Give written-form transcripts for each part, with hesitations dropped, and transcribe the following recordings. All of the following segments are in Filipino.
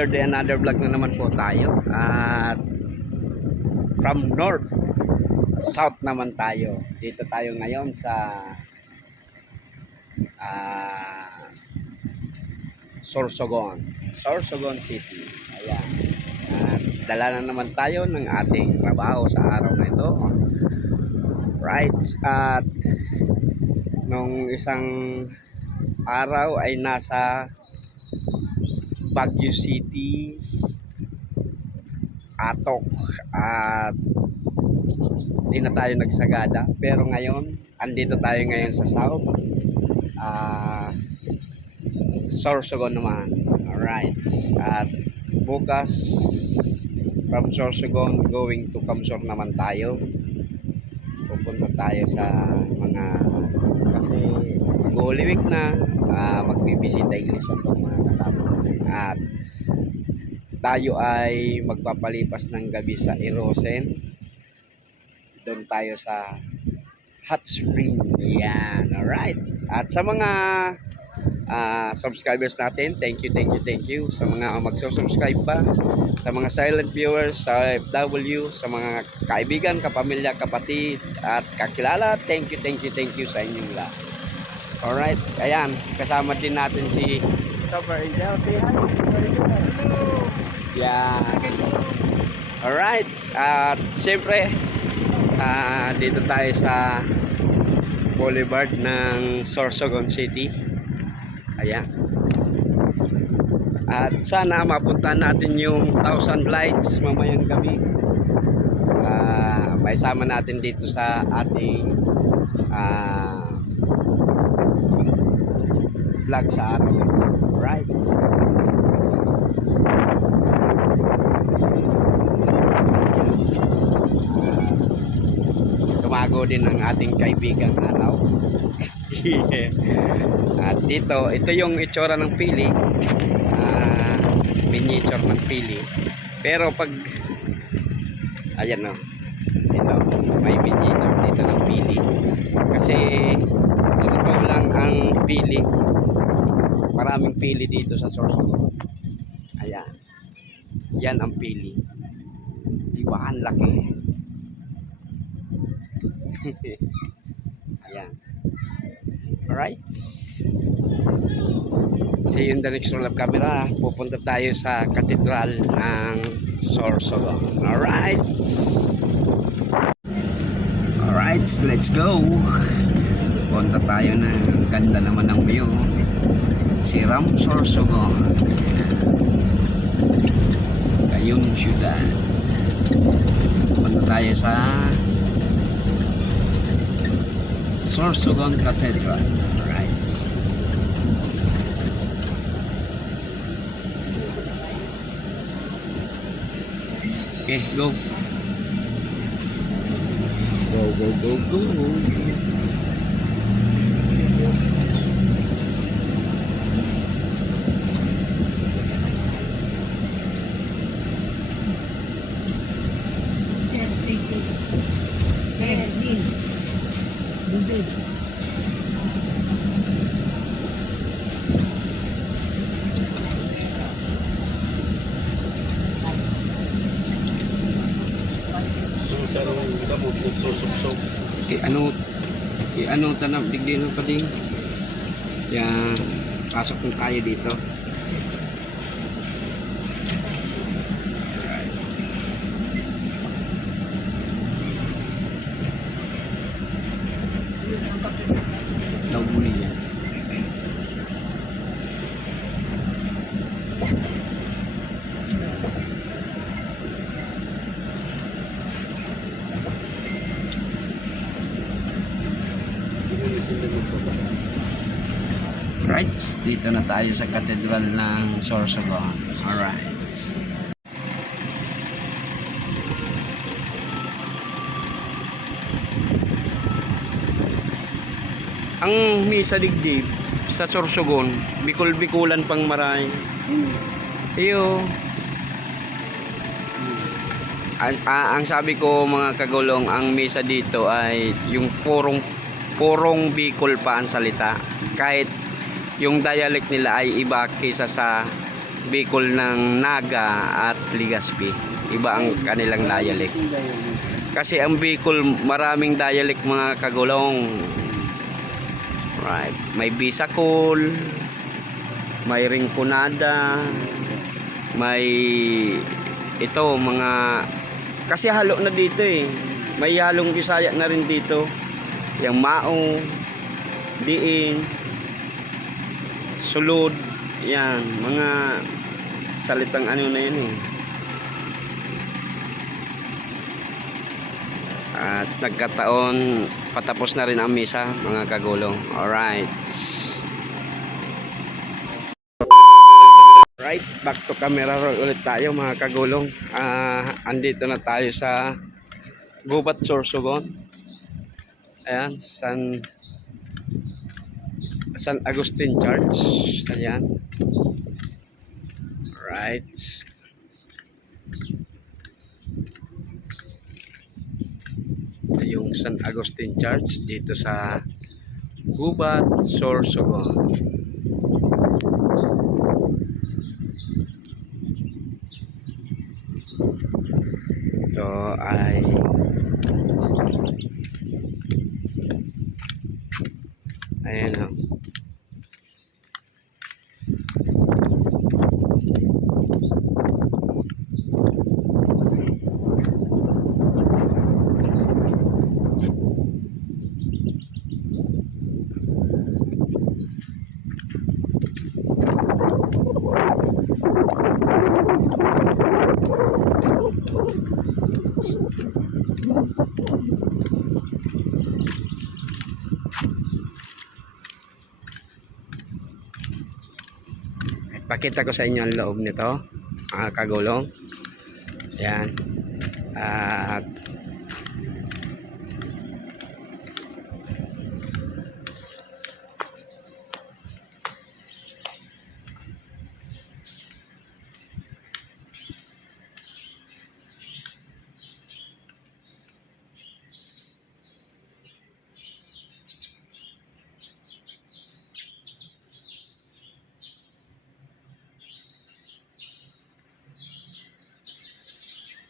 another day, another vlog na naman po tayo. At from north, south naman tayo. Dito tayo ngayon sa Sorsogon City. Ayan. At dala na naman tayo ng ating trabaho sa araw na ito. Right. At nung isang araw ay nasa Baguio City, Atok, at hindi na tayo nagsagada. Pero ngayon, andito tayo ngayon sa South, Sorsogon naman. Alright. At bukas, from Sorsogon, going to Kamsor naman tayo. Pupunta tayo sa mga, kasi mag-Holy Week na, magbibisita iglesia itong mga kasama. At tayo ay magpapalipas ng gabi sa Erosen. Doon tayo sa Hot Spring. Yan, alright. At sa mga subscribers natin, thank you. Sa mga magsusubscribe pa, sa mga silent viewers, sa FW, sa mga kaibigan, kapamilya, kapatid, at kakilala, thank you sa inyong lahat. Alright, ayan, kasama din natin si Super Angel. Say hi. Hello. Yeah. Alright, at siyempre, dito tayo sa Boulevard ng Sorsogon City. Ayan. At sana mapunta natin yung 1,000 lights mamayang gabi. May sama natin dito sa ating vlog sa araw. Right. Tumago din ang ating kaibigan Anaw. At dito, ito yung itsura ng pili, miniature ng pili. Pero pag ayan o, ito may miniature dito ng pili. Kasi sa totoo lang ang pili, maraming pili dito sa Sorsogon. Ayan, yan ang pili. Diba ang laki? Ayan. Alright. See you in the next roll of camera. Pupunta tayo sa Katedral ng Sorsogon. Alright. Alright, let's go. Punta tayo na. Ang ganda naman ng view. Siram Sorsogon. Ayun syudad. Punta tayo sa Sorsogon Cathedral. Right. Okay, go. Go. Yes, thank you. Neil. Bubid. Sarong gamot nagsusubsob. Ano tanam digdi pa ding. Ya, pasok na tayo dito. Daw muli yan. Right, dito na tayo sa Katedral ng Sorsogon. Alright. Ang misa digdib sa Sorsogon, Bicol-Bicolan pang maray. Iyo. Ang sabi ko mga kagulong, ang misa dito ay yung purong Bicol pa ang salita. Kahit yung dialect nila ay iba kaysa sa Bicol ng Naga at Legazpi. Iba ang kanilang dialect. Kasi ang Bicol maraming dialect mga kagulong. Right. May Bisacol, may Rinconada, may ito mga kasi halo na dito eh. May halong Bisaya na rin dito. Yung Mao, Diin, Sulod, yan, mga salitang ano na yun eh. At nagkataon patapos na rin ang misa mga kagulong. Alright. Right, back to camera roll ulit tayo mga kagulong. Andito na tayo sa Gubat, Sorsogon. Ayan, San Agustin Church. Ayan. Right. Yung San Agustin Church dito sa Gubat, Sorsogon. Ito ay ayan o. Pakita ko sa inyo ang loob nito, mga kagulong. Ayan. At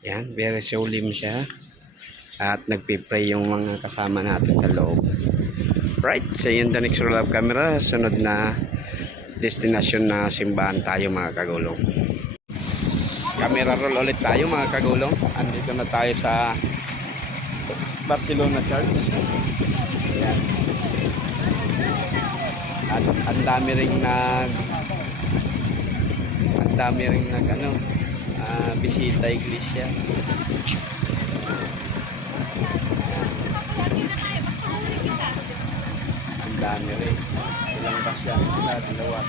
yan, very solemn siya. At nagpipray yung mga kasama natin sa loob. Right, see you in the next roll of camera. Sunod na destination na simbahan tayo mga kagulong. Camera roll ulit tayo mga kagulong. Andito na tayo sa Barcelona Church. Ayan. At ang dami ring ano, bisita iglesia. Ang dami rin. Ilang bus yan? Dalawa,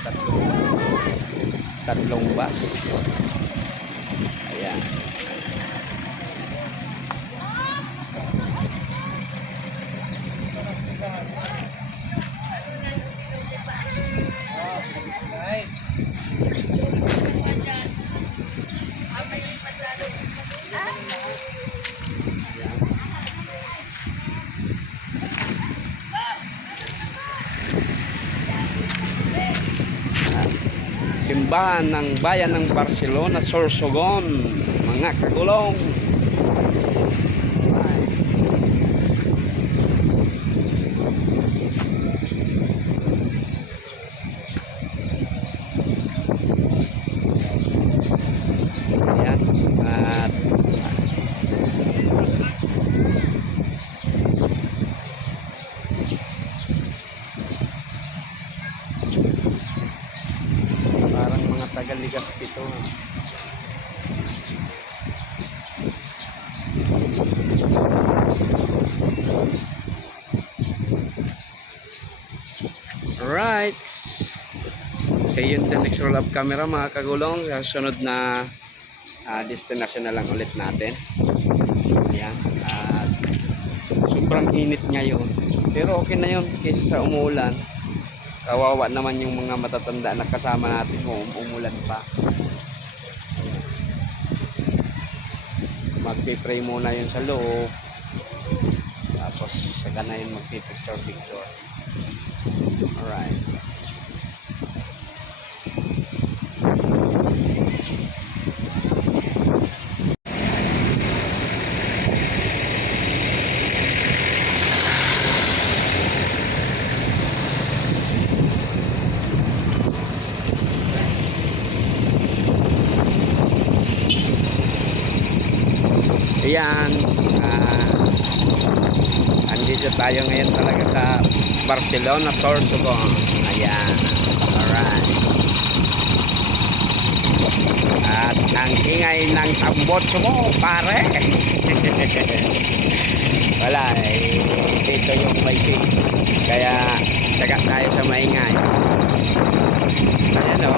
tatlong bus. Ayan. Simbahan ng bayan ng Barcelona, Sorsogon, mga kagulong. Ayan. At parang mga taga-Legazpi ito. Right. See you in the next roll of camera mga kagulong. Sa sunod na destination na lang ulit natin. Ayan. At sobrang init ngayon. Pero okay na yun kaysa sa umuulan. Kawawa naman yung mga matatanda na kasama natin kung umulan pa. Magpipray muna yun sa loob. Tapos saka na yun magpipicture. Alright. Ayan, andito tayo ngayon talaga sa Barcelona, Sorsogon. Ayan, alright. At ang ingay ng tambot mo, pare. Wala, dito yung may cake. Kaya, tsaga tayo sa maingay. Ayan o.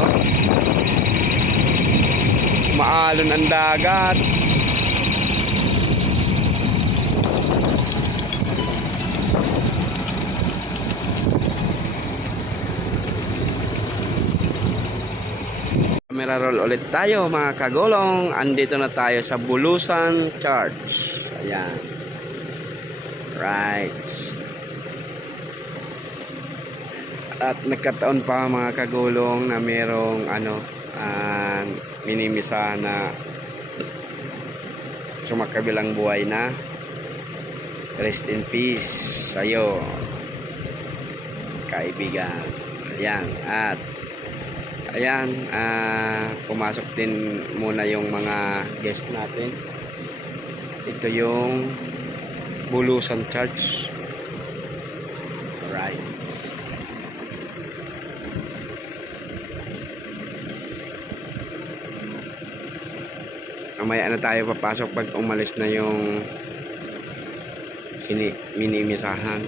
Maalon ang dagat. Camera roll ulit tayo mga kagulong. Andito na tayo sa Bulusan Church. Ayan. Right. At nagkataon pa mga kagulong na merong minimisa na sumakabilang buhay na. Rest in peace sa'yo, kaibigan. Ayan. At ayan, pumasok din muna yung mga guest natin. Ito yung Bulusan Church. Right. Mamaya na tayo papasok pag umalis na yung minimisahan.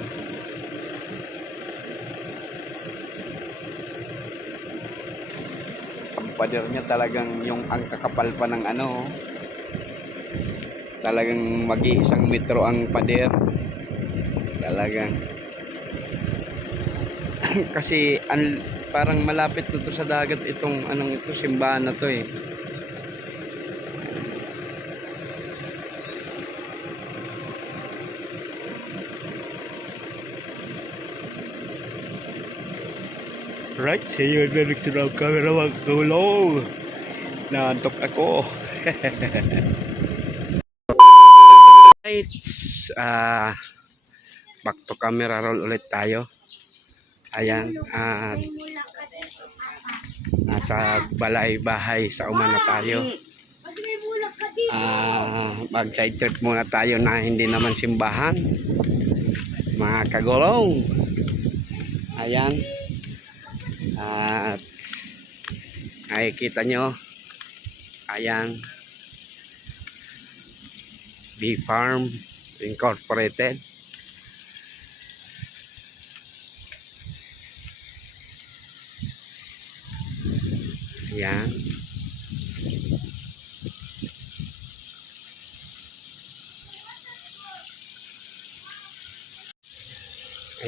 Pader niya talagang yung ang kakapal pa ng talagang mag-iisang metro ang pader talagang. Kasi parang malapit na to sa dagat itong ito, simbahan na to eh. Right, sa'yo na nagsunod camera magulong. Naantok ako. Right, back to camera roll ulit tayo. Ayan, nasa balay-bahay sa umano tayo. Mag side trip muna tayo na hindi naman simbahan. Mga kagulong. Ayan. At nakikita nyo, ayan, Bee Farm Incorporated. Ayan.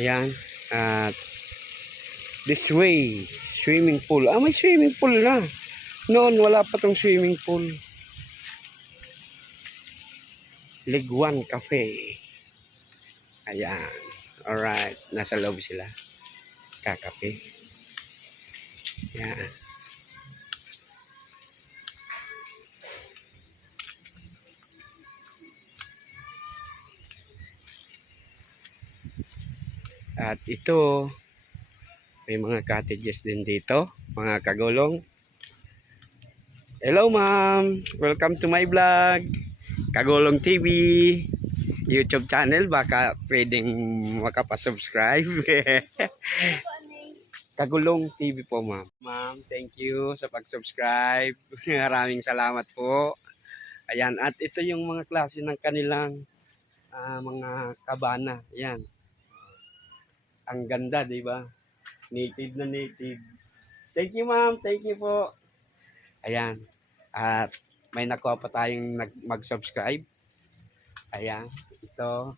Ayan. At this way, swimming pool. May swimming pool na. Noon, wala pa tong swimming pool. Liguan Cafe. Ayan. Alright. Nasa loob sila. Kakape. Ayan. At ito, may mga cottages din dito, mga kagulong. Hello ma'am, welcome to my vlog, Kagulong TV, YouTube channel, baka pwedeng makapasubscribe. Kagulong TV po ma'am. Ma'am, thank you sa pag-subscribe. Maraming salamat po. Ayan, at ito yung mga klase ng kanilang mga kabana. Ayan. Ang ganda, di ba? Native na native. Thank you ma'am, thank you po. Ayan. At may nakuha pa tayong mag-subscribe. Ayan. Ito.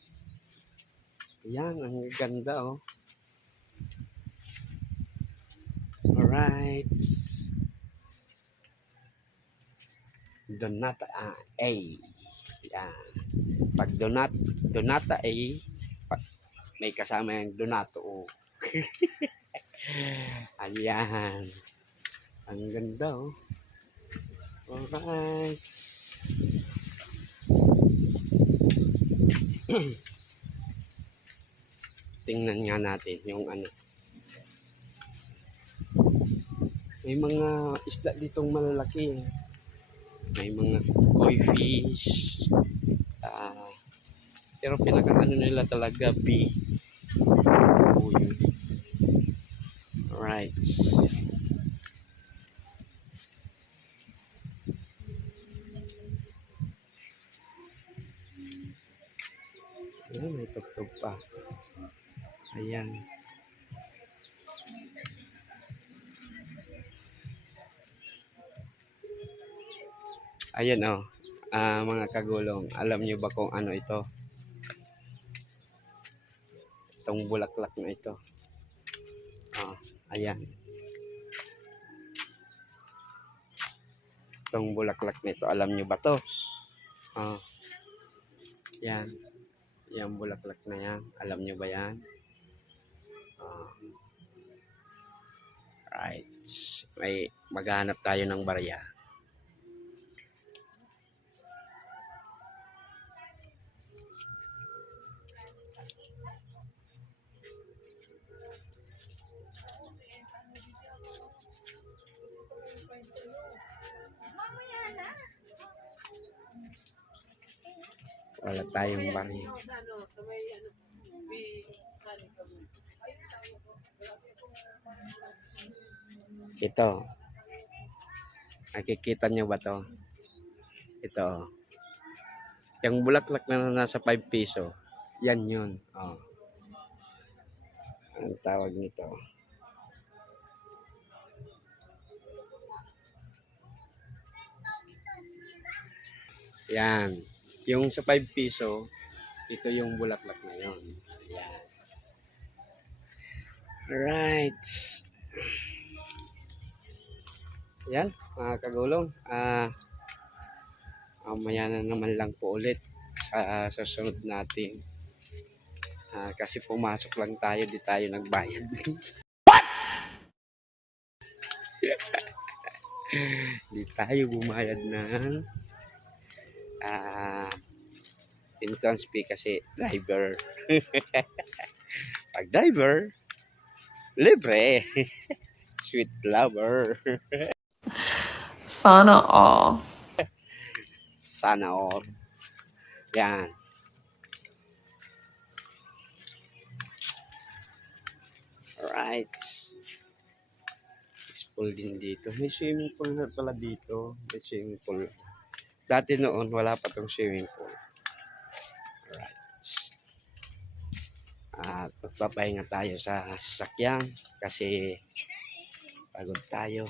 Ayan, ang ganda oh. Alright. Donata A. Ayan. Pag Donata A, may kasama yung Donato O. Ayan. Ang ganda oh. Alright. Tingnan nga natin yung may mga isda ditong malalaki. May mga koi fish. Pero pinaka-ano nila talaga, B. Uy. Alright. May tugtog pa. Ayan. Ayan oh. Mga kagulong, alam niyo ba kung ano ito? Itong bulaklak na ito. Ayan. Itong bulaklak na ito, alam niyo ba to? Yan. Yan bulaklak na yan. Alam niyo ba yan? Right. May maghanap tayo ng barya. Wala tayong barya. Ito. Nakikita niyo ba to? Ito. Yung bulaklak na nasa 5 piso. Yan yun. Ang tawag nito. Yan. Yung sa 5 piso, ito yung bulaklak na yun. Yan. Right. Yan, mga kagulong. Mamaya na naman lang po ulit sa susunod natin. Kasi pumasok lang tayo, di tayo nagbayad. Di tayo bumayad ng entrance fee kasi driver. Pag driver, libre. Sweet lover. Sana all. Sana all. Yan. Alright. Peaceful din dito. May swimming pool na pala dito. May swimming pool. Dati noon, wala pa tong swimming pool. Alright. At magpapahinga tayo sa sasakyan kasi pagod tayo.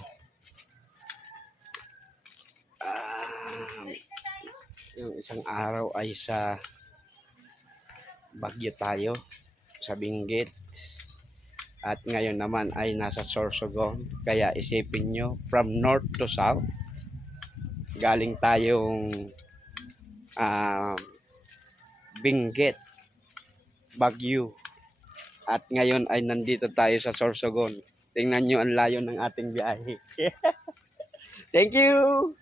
Yung isang araw ay sa Baguio tayo, sa Benguet. At ngayon naman ay nasa Sorsogon. Kaya isipin nyo, from north to south, galing tayong Benguet, Baguio. At ngayon ay nandito tayo sa Sorsogon. Tingnan nyo ang layo ng ating biyahe. Thank you!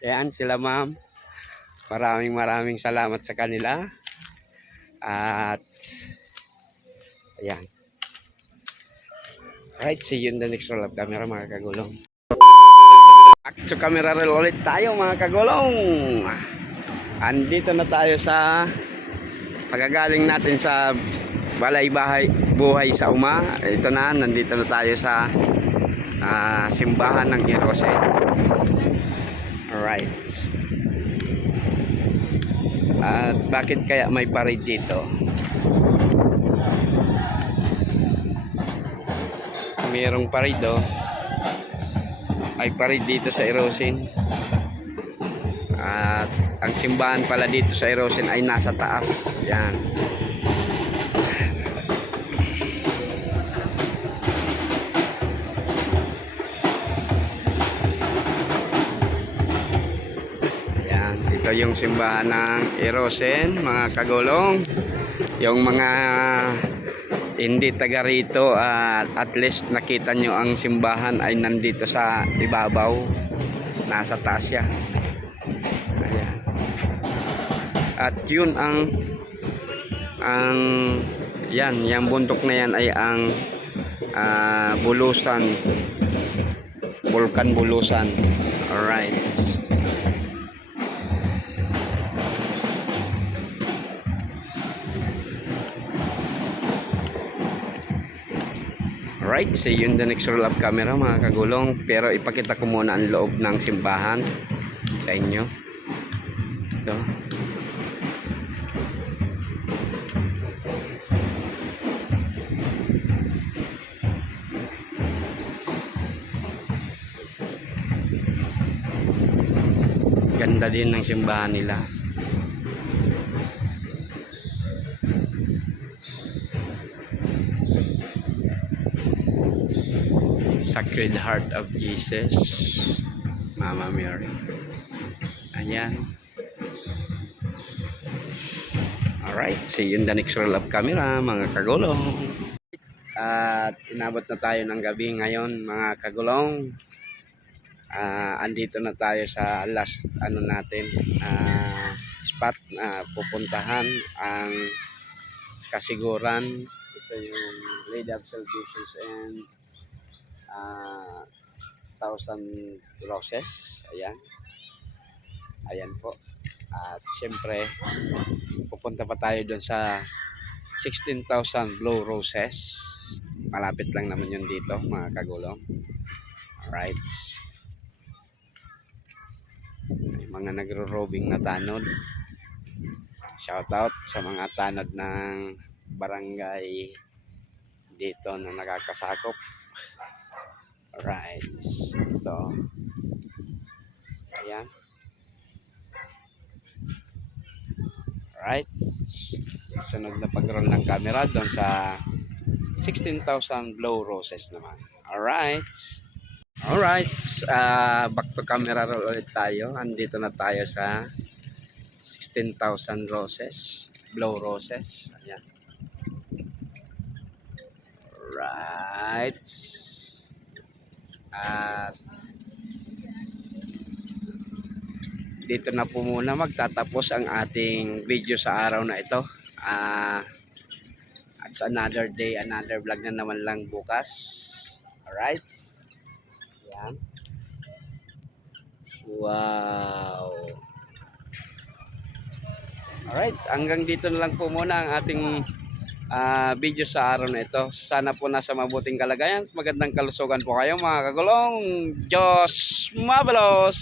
Ayan sila ma'am. Maraming salamat sa kanila. At ayan. Right, see you in the next roll of camera mga kagulong. Back to camera roll ulit tayo mga kagulong. Andito na tayo sa pagagaling natin sa balay-bahay buhay sa Uma. Ito na, nandito na tayo sa simbahan ng Hirose. Alright. At bakit kaya may parade dito? Mayroong parade may parade dito sa Erosin. At ang simbahan pala dito sa Erosin ay nasa taas. Yan. Yan, ito yung simbahan ng Erosin, mga kagulong. Yung mga hindi taga rito at least nakita nyo ang simbahan ay nandito sa ibabaw, nasa taas siya. Ayan. At yun ang yan, yung bundok na yan ay ang Bulusan, Bulkan Bulusan. Alright. Alright, see you in the next roll up camera mga kagulong. Pero ipakita ko muna ang loob ng simbahan sa inyo. Ito. Ganda din ng simbahan nila. Sacred Heart of Jesus, Mama Mary. Ayan. Alright, see you in the next roll up camera mga kagulong. At inabot na tayo ng gabi ngayon mga kagulong. Andito na tayo sa last natin spot na pupuntahan ang Kasiguran. Ito yung Lady of Salvation and Thousand Roses. Ayan po. At syempre pupunta pa tayo doon sa 16,000 Blow Roses. Malapit lang naman yun dito mga kagulong. Alright, may mga nagro-robing na tanod. Shout out sa mga tanod ng barangay dito na nakakasakop. Alright, ito. Ayan. Alright, sunod na pag-roll ng camera doon sa 16,000 Blow Roses naman. Alright. Alright, back to camera roll ulit tayo. Andito na tayo sa 16,000 roses, Blow Roses. Ayan. Alright. At dito na po muna magtatapos ang ating video sa araw na ito. At another day, another vlog na naman lang bukas. Alright. Yan. Wow. Alright, hanggang dito na lang po muna ang ating video sa araw na ito. Sana po nasa mabuting kalagayan, magandang kalusugan po kayo mga kagulong. Diyos mabalos!